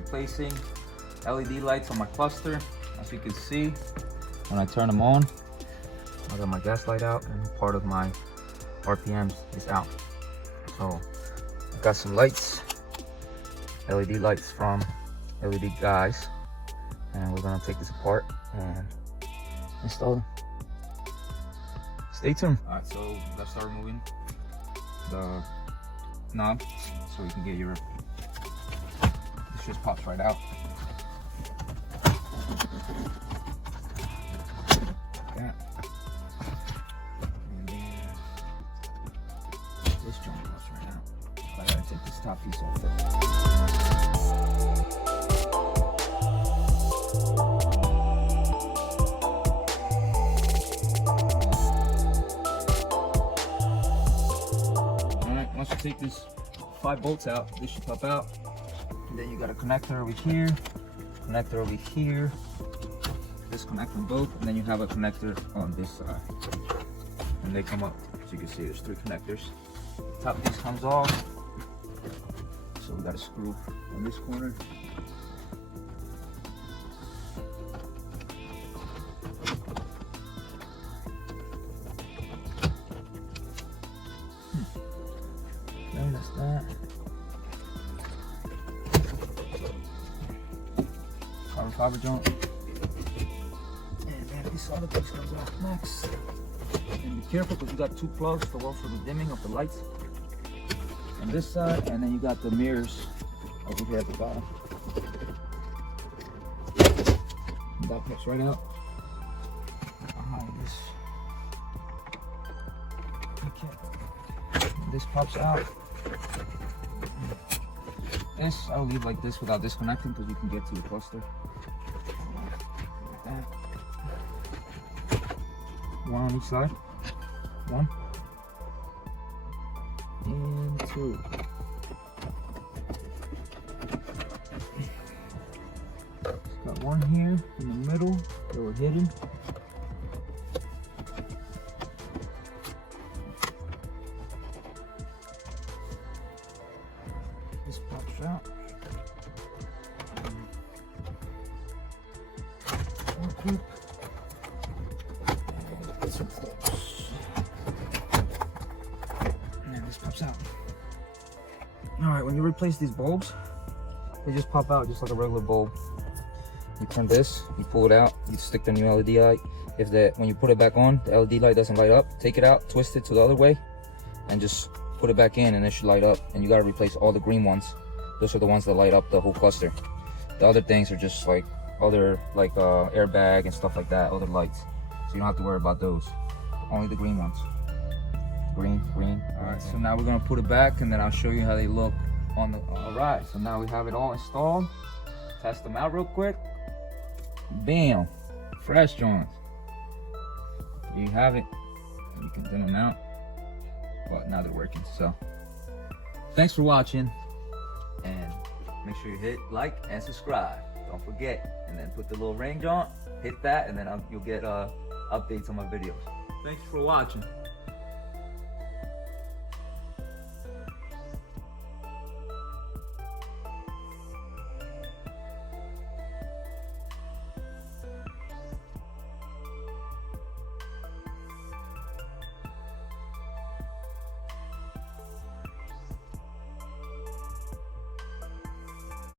replacing LED lights on my cluster. As you can see, when I turn them on, I got my gas light out and part of my RPMs is out. So I got some lights, LED lights from LED Guys, and we're gonna take this apart and install them. Stay tuned. All right, so let's start removing the knob so you can get your, this just pops right out. Like that. And then this joint pops right out. But I gotta take this top piece off first. Once you take this 5 bolts out, this should pop out. And then you got a connector over here, connector over here, disconnect them both, and then you have a connector on this side. And they come up, as you can see, there's 3 connectors. Top piece comes off, so we got a screw on this corner. That's that. Carbon fiber joint. And then this other piece comes off next. And be careful because you got 2 plugs, the one for the dimming of the lights on this side, and then you got the mirrors over here at the bottom. And that pops right out behind this. Okay. And this pops out. This I'll leave like this without disconnecting because you can get to the cluster. Like that. 1 on each side. 1 and 2. Got 1 here in the middle that we're hidden. This pops out. One clip. And some clips. And then this pops out. Alright, when you replace these bulbs, they just pop out just like a regular bulb. You turn this, you pull it out, you stick the new LED light. When you put it back on, the LED light doesn't light up, take it out, twist it to the other way, and just put it back in and it should light up. And you gotta replace all the green ones. Those are the ones that light up the whole cluster. The other things are just like other airbag and stuff like that, other lights. So you don't have to worry about those. Only the green ones. Green. All right, so now we're gonna put it back and then I'll show you how they look on the, all right. So now we have it all installed. Test them out real quick. Bam, fresh joints. There you have it. You can dim them out. But now they're working. So thanks for watching, and make sure you hit like and subscribe, don't forget, and then put the little ring on, hit that, and then you'll get updates on my videos. Thanks for watching.